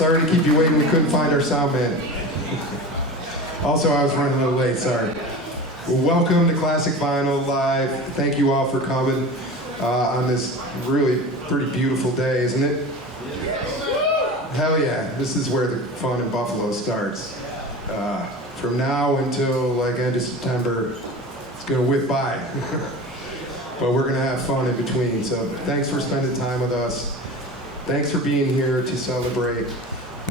Sorry to keep you waiting. We couldn't find our sound man. Also, I was running a little late. Sorry. Well, welcome to Classic Vinyl Live. Thank you all for coming on this really pretty beautiful day, isn't it? Hell yeah. This is where the fun in Buffalo starts. From now until like end of September, it's gonna whip by. But we're gonna have fun in between. So thanks for spending time with us. Thanks for being here to celebrate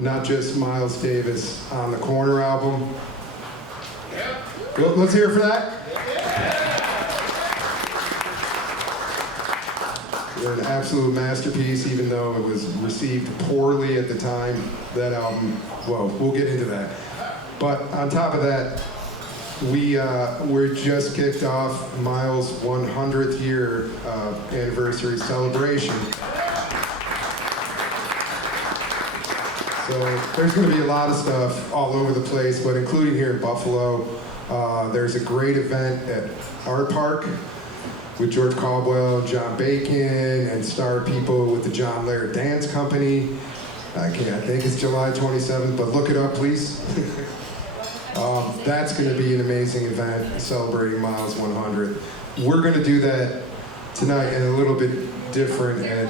not just Miles Davis on the Corner album. Let's hear it for that. They're an absolute masterpiece, even though it was received poorly at the time. That album, well, we'll get into that. But on top of that, we're just kicked off Miles' 100th year anniversary celebration. So there's going to be a lot of stuff all over the place, but including here in Buffalo. There's a great event at Art Park with George Caldwell, John Bacon, and star people with the John Laird Dance Company. I think it's July 27th, but look it up, please. That's going to be an amazing event celebrating Miles' 100th. We're going to do that tonight in a little bit different and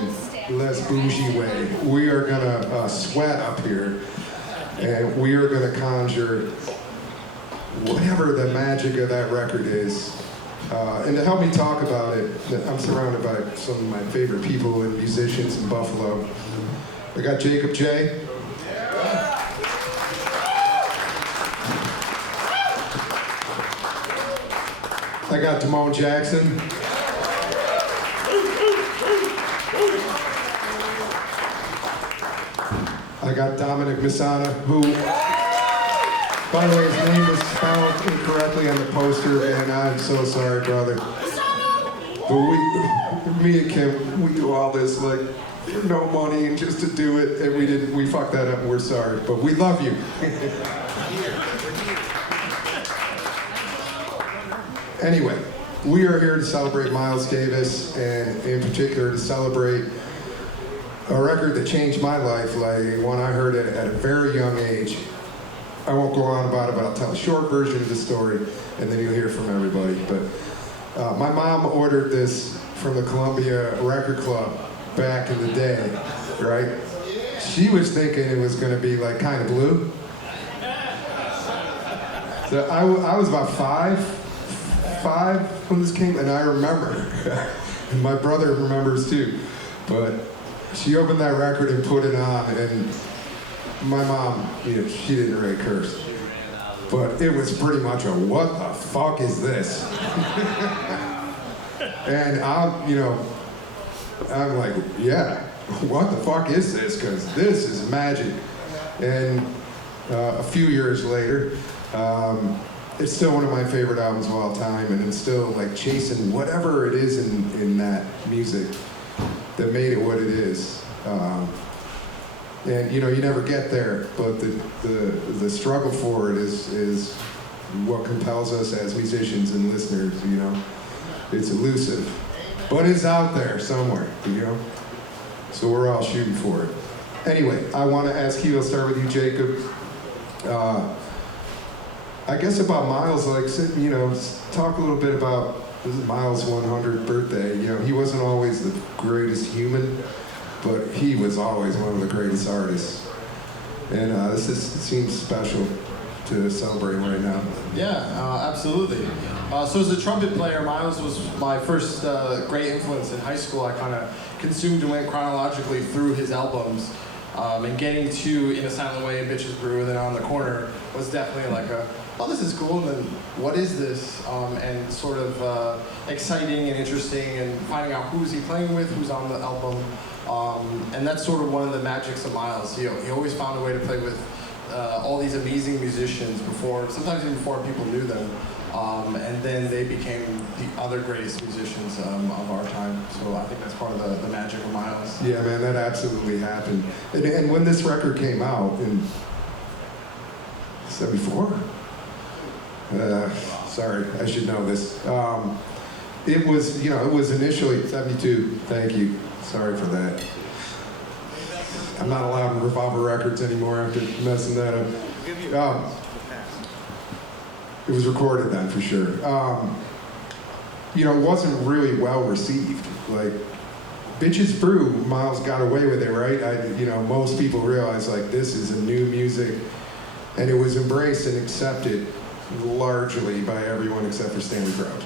less bougie way. We are going to sweat up here, and we are going to conjure whatever the magic of that record is. And to help me talk about it, I'm surrounded by some of my favorite people and musicians in Buffalo. I got Jacob J. I got Damone Jackson. I got Dominic Missana, who, by the way, his name was spelled incorrectly on the poster, and I'm so sorry, brother. But me and Kim, we do all this like for no money and just to do it, and we fucked that up, and we're sorry, but we love you. Anyway, we are here to celebrate Miles Davis, and in particular to celebrate a record that changed my life, like one I heard at a very young age. I won't go on about it, but I'll tell a short version of the story, and then you'll hear from everybody. But my mom ordered this from the Columbia Record Club back in the day, right? She was thinking it was going to be like kind of blue. So I was about five when this came, and I remember, and my brother remembers too, but she opened that record and put it on, and my mom, she didn't really curse, but it was pretty much a, what the fuck is this? And I'm like, yeah, what the fuck is this? Because this is magic. And a few years later, it's still one of my favorite albums of all time, and it's still like chasing whatever it is in that music that made it what it is. And you never get there, but the struggle for it is what compels us as musicians and listeners. It's elusive, but it's out there somewhere. So we're all shooting for it. Anyway, I want to ask you. I'll start with you, Jacob. I guess about Miles, talk a little bit about this is Miles' 100th birthday. He wasn't always the greatest human, but he was always one of the greatest artists. And seems special to celebrate right now. Yeah, absolutely. So as a trumpet player, Miles was my first great influence in high school. I kind of consumed and went chronologically through his albums. And getting to In a Silent Way and Bitches Brew and then On the Corner was definitely like oh, this is cool, and then what is this? And sort of exciting and interesting, and finding out who's he playing with, who's on the album. And that's sort of one of the magics of Miles. He always found a way to play with all these amazing musicians sometimes even before people knew them. And then they became the other greatest musicians of our time. So I think that's part of the magic of Miles. Yeah, man, that absolutely happened. And when this record came out in 74? Sorry, I should know this. It was initially 72. Thank you. Sorry for that. I'm not allowed in Revolver Records anymore after messing that up. It was recorded then for sure. You know, it wasn't really well received. Like, Bitches Brew, Miles got away with it, right? You know, most people realize like this is a new music, and it was embraced and accepted largely by everyone except for Stanley Crouch.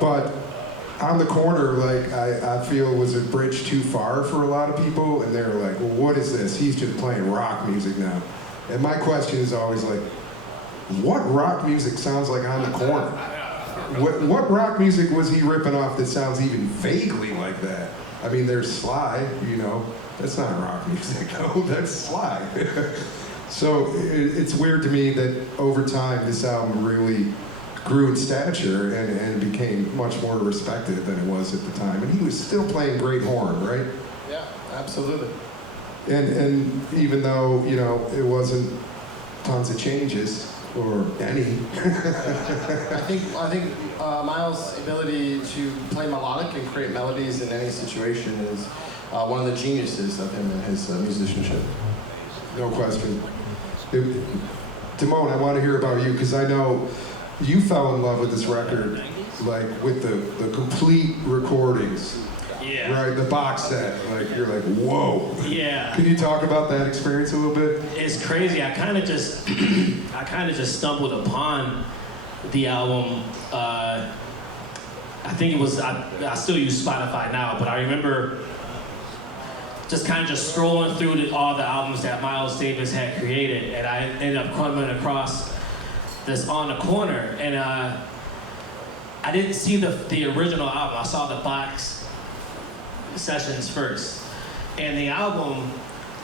But On the Corner, like I feel was a bridge too far for a lot of people, and they're like, well, what is this? He's just playing rock music now. And my question is always like, what rock music sounds like On the Corner? What rock music was he ripping off that sounds even vaguely like that? I mean, there's Sly, you know, that's not rock music, no, that's Sly. So it's weird to me that over time this album really grew in stature and became much more respected than it was at the time. And he was still playing great horn, right? Yeah, absolutely. And even though, you know, it wasn't tons of changes, or any. I think Miles' ability to play melodic and create melodies in any situation is one of the geniuses of him and his musicianship. No question. Damone, I want to hear about you, because I know you fell in love with this record, like with the complete recordings. Yeah. Right, the box set. Like you're like, whoa. Yeah. Can you talk about that experience a little bit? It's crazy. I kind of just stumbled upon the album. I think it was. I still use Spotify now, but I remember just kind of just scrolling through all the albums that Miles Davis had created, and I ended up coming across this On the Corner, and I didn't see the original album. I saw the box sessions first, and the album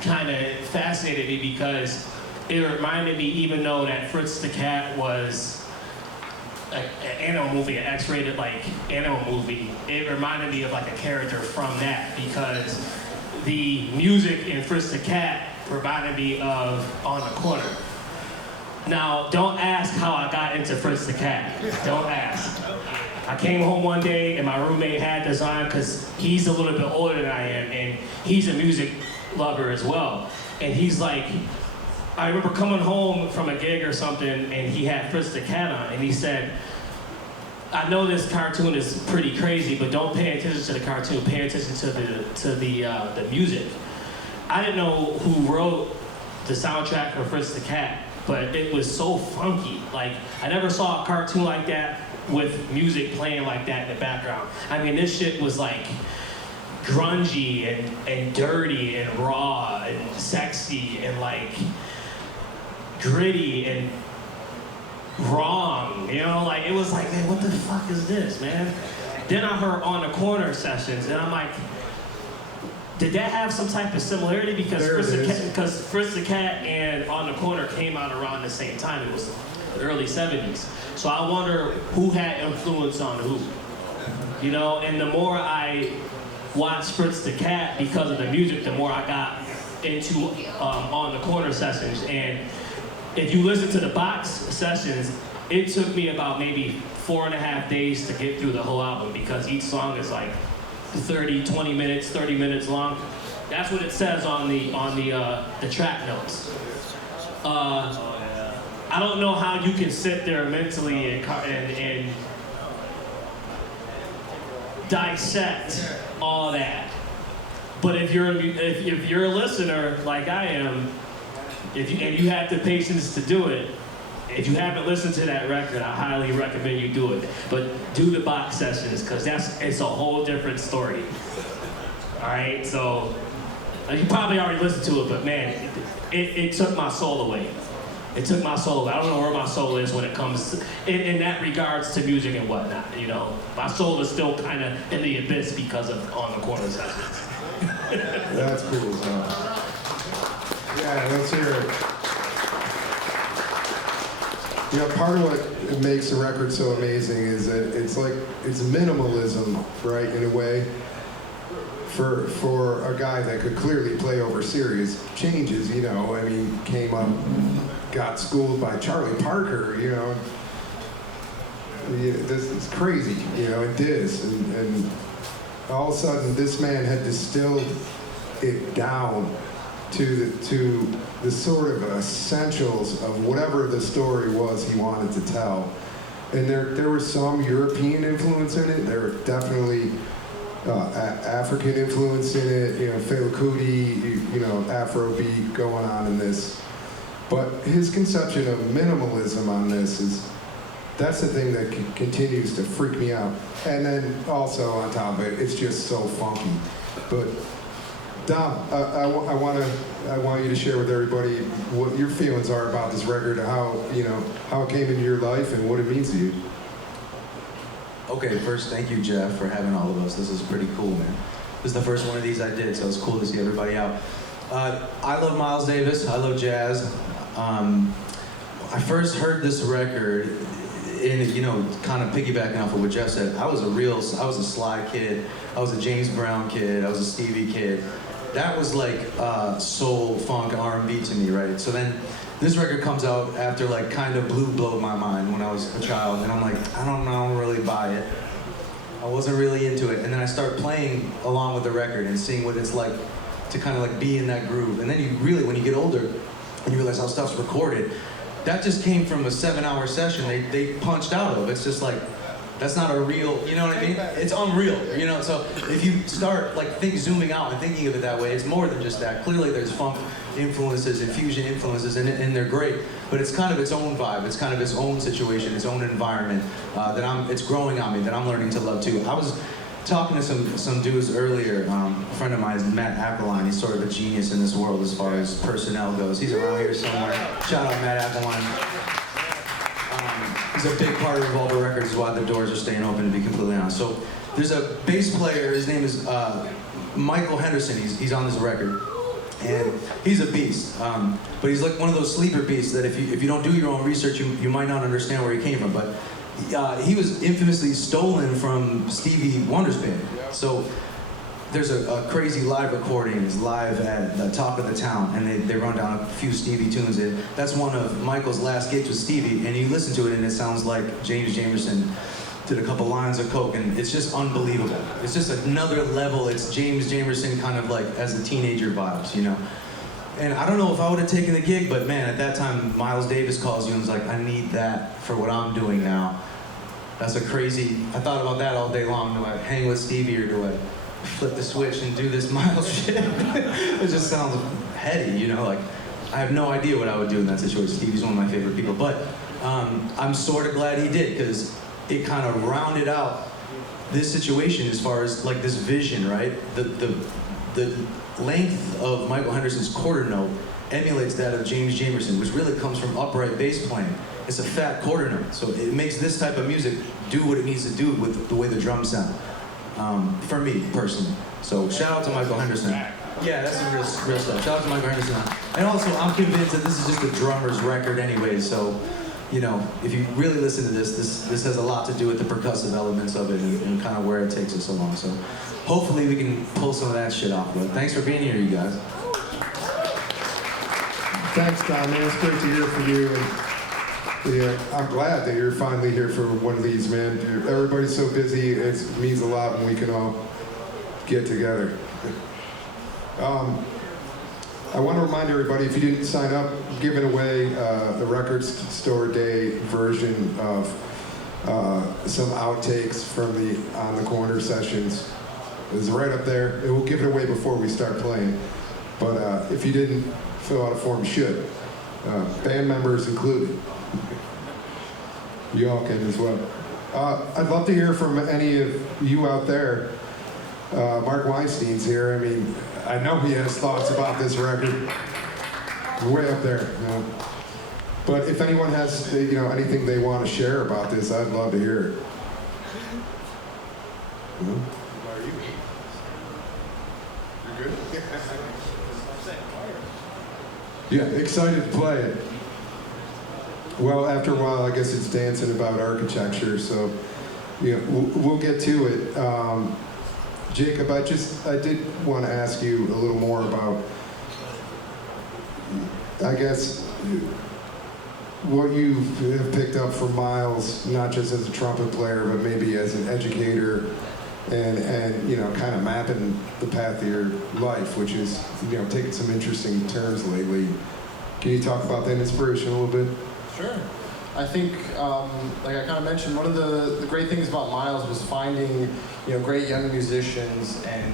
kind of fascinated me because it reminded me, even though that Fritz the Cat was an animal movie, an X-rated like animal movie, it reminded me of like a character from that, because the music in Fritz the Cat reminded me of On the Corner. Now, don't ask how I got into Fritz the Cat. Don't ask. I came home one day and my roommate had this on, because he's a little bit older than I am, and he's a music lover as well. And he's like, I remember coming home from a gig or something, and he had Fritz the Cat on, and he said, I know this cartoon is pretty crazy, but don't pay attention to the cartoon, pay attention to the music. I didn't know who wrote the soundtrack for Fritz the Cat, but it was so funky. Like, I never saw a cartoon like that with music playing like that in the background. I mean, this shit was like grungy and dirty and raw and sexy and like gritty and wrong, you know? Like, it was like, man, what the fuck is this, man? Then I heard On the Corner sessions, and I'm like, did that have some type of similarity? Because Fritz the Cat and On the Corner came out around the same time. It was the early 70s. So I wonder who had influence on who, you know? And the more I watched Fritz the Cat because of the music, the more I got into On the Corner sessions. And if you listen to the box sessions, it took me about maybe 4.5 days to get through the whole album, because each song is like 30 minutes long. That's what it says on the track notes. I don't know how you can sit there mentally and dissect all that. But if you're a listener like I am, and you have the patience to do it, if you haven't listened to that record, I highly recommend you do it. But do the box sessions, because it's a whole different story. All right, so you probably already listened to it, but man, it took my soul away. It took my soul away. I don't know where my soul is when it comes to, in that regards to music and whatnot. You know, my soul is still kind of in the abyss because of On the Corner sessions. That's cool stuff. Yeah, let's hear it. You know, part of what makes the record so amazing is that it's minimalism, right, in a way, for a guy that could clearly play over serious changes, you know. I mean, came up, got schooled by Charlie Parker, you know. This is crazy, you know, it is. And all of a sudden, this man had distilled it down to the sort of essentials of whatever the story was he wanted to tell. And there was some European influence in it. There were definitely African influence in it. You know, Fela Kuti, you know, Afrobeat going on in this. But his conception of minimalism on this that's the thing that continues to freak me out. And then also on top of it, it's just so funky. But Dom, I want you to share with everybody what your feelings are about this record, how it came into your life and what it means to you. Okay, first, thank you, Jeff, for having all of us. This is pretty cool, man. This is the first one of these I did, so it's cool to see everybody out. I love Miles Davis. I love jazz. I first heard this record in, you know, kind of piggybacking off of what Jeff said. I was a Sly kid. I was a James Brown kid. I was a Stevie kid. That was like soul, funk, R&B to me, right? So then this record comes out after like kind of Blue blowed my mind when I was a child, and I'm like, I don't really buy it. I wasn't really into it. And then I start playing along with the record and seeing what it's like to kind of like be in that groove. And then you really, when you get older and you realize how stuff's recorded, that just came from a 7-hour session they punched out of. It's just like, that's not a real, you know what I mean? It's unreal, you know? So if you start like zooming out and thinking of it that way, it's more than just that. Clearly there's funk influences and fusion influences, and they're great, but it's kind of its own vibe. It's kind of its own situation, its own environment it's growing on me, that I'm learning to love too. I was talking to some dudes earlier. A friend of mine is Matt Appleline. He's sort of a genius in this world as far as personnel goes. He's around here somewhere. Shout out Matt Appleline. He's a big part of all the records, is why the doors are staying open, to be completely honest. So there's a bass player, his name is Michael Henderson. He's on this record, and he's a beast. But he's like one of those sleeper beasts that if you don't do your own research, you might not understand where he came from. But he was infamously stolen from Stevie Wonder's band. So there's a crazy live recording. It's live at the Talk of the Town, and they run down a few Stevie tunes. And that's one of Michael's last gigs with Stevie, and you listen to it and it sounds like James Jamerson did a couple lines of coke, and it's just unbelievable. It's just another level. It's James Jamerson kind of like as a teenager vibes, you know? And I don't know if I would have taken the gig, but man, at that time, Miles Davis calls you and is like, I need that for what I'm doing now. That's a crazy, I thought about that all day long. Do I hang with Stevie or do I flip the switch and do this Miles shit? It just sounds heady, you know? Like, I have no idea what I would do in that situation. Stevie's one of my favorite people, but I'm sort of glad he did, because it kind of rounded out this situation as far as like this vision, right? The length of Michael Henderson's quarter note emulates that of James Jamerson, which really comes from upright bass playing. It's a fat quarter note, so it makes this type of music do what it needs to do with the way the drums sound. For me, personally. So shout out to Michael Henderson. Yeah, that's some real stuff. Shout out to Michael Henderson. And also, I'm convinced that this is just a drummer's record anyway, so, you know, if you really listen to this has a lot to do with the percussive elements of it and kind of where it takes us along. So hopefully we can pull some of that shit off. But thanks for being here, you guys. Thanks, Tom, man. It's great to hear from you. And yeah, I'm glad that you're finally here for one of these, man. Everybody's so busy. It means a lot when we can all get together. I want to remind everybody, if you didn't sign up, giving away the Record Store Day version of some outtakes from the On the Corner sessions. It's right up there. We'll give it away before we start playing. But if you didn't fill out a form, you should. Band members included. You all can as well. I'd love to hear from any of you out there. Mark Weinstein's here. I mean, I know he has thoughts about this record. Way up there. You know. But if anyone has, anything they want to share about this, I'd love to hear it. Are you? You're good? Yeah, excited to play it. Well, after a while, I guess it's dancing about architecture, so we'll get to it. Jacob, I did want to ask you a little more about, I guess, what you have picked up from Miles, not just as a trumpet player, but maybe as an educator and you know, kind of mapping the path of your life, which is, you know, taking some interesting turns lately. Can you talk about that inspiration a little bit? Sure. I think, like I kind of mentioned, one of the great things about Miles was finding, you know, great young musicians and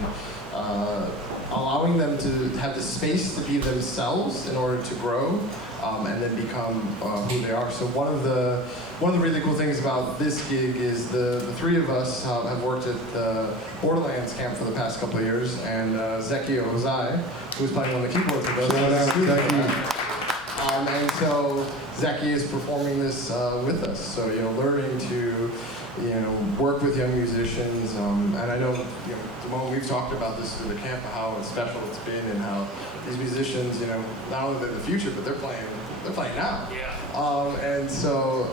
allowing them to have the space to be themselves in order to grow and then become who they are. So one of the really cool things about this gig is the three of us have worked at the Borderlands camp for the past couple of years, and Zeki Ozai, who's playing on the keyboards with us. And so Zeki is performing this with us. So, you know, learning to, you know, work with young musicians. And I know, you know, Damone, we've talked about this through the camp, how special it's been and how these musicians, you know, not only in the future, but they're playing now. Yeah. And so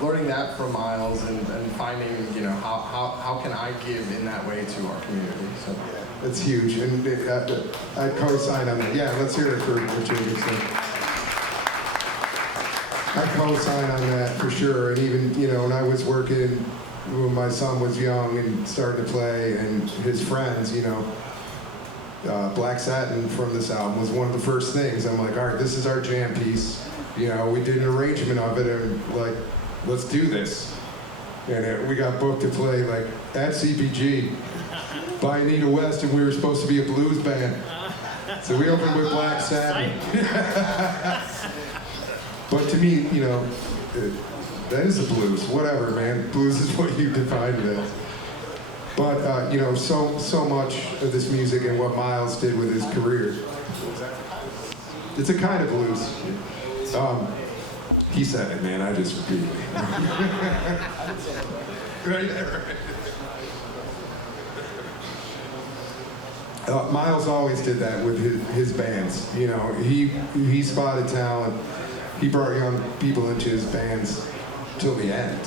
learning that from Miles and finding, you know, how can I give in that way to our community. So. Yeah, it's huge, and I'd co-sign on that. Yeah, let's hear it for what Jacobson. I co-sign on that for sure, and even, you know, when I was working, when my son was young and started to play, and his friends, you know, Black Satin from this album was one of the first things. I'm like, all right, this is our jam piece. You know, we did an arrangement of it, and like, let's do this. And we got booked to play like at CBG by Anita West, and we were supposed to be a blues band. So we opened with Black Satin. But to me, you know, that is the blues. Whatever, man. Blues is what you defined it as. But you know, so much of this music and what Miles did with his career, it's a kind of blues. He said it, man. I just repeated it. Miles always did that with his bands. You know, he spotted talent. He brought young people into his bands till the end,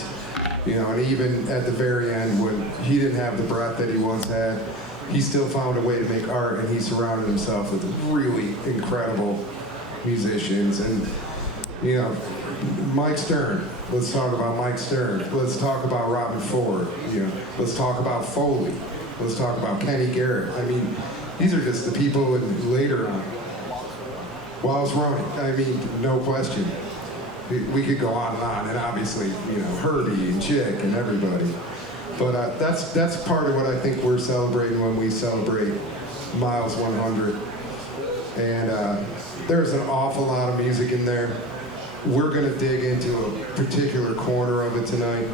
you know, and even at the very end when he didn't have the breath that he once had, he still found a way to make art, and he surrounded himself with really incredible musicians. And, you know, Mike Stern, let's talk about Mike Stern. Let's talk about Robin Ford, you know, let's talk about Foley. Let's talk about Kenny Garrett. I mean, these are just the people and later on. Wallace Roney, I mean, no question. We could go on, and obviously, you know, Herbie and Chick and everybody. But that's part of what I think we're celebrating when we celebrate Miles 100. And there's an awful lot of music in there. We're going to dig into a particular corner of it tonight.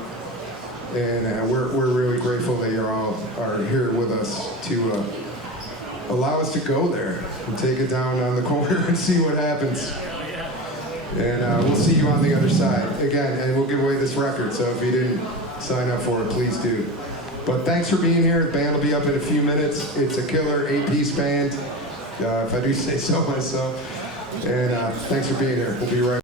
And we're really grateful that you all are here with us to allow us to go there and take it down on the corner and see what happens. And we'll see you on the other side. Again, and we'll give away this record, so if you didn't sign up for it, please do. But thanks for being here. The band will be up in a few minutes. It's a killer 8-piece band, if I do say so myself. And thanks for being here. We'll be right back.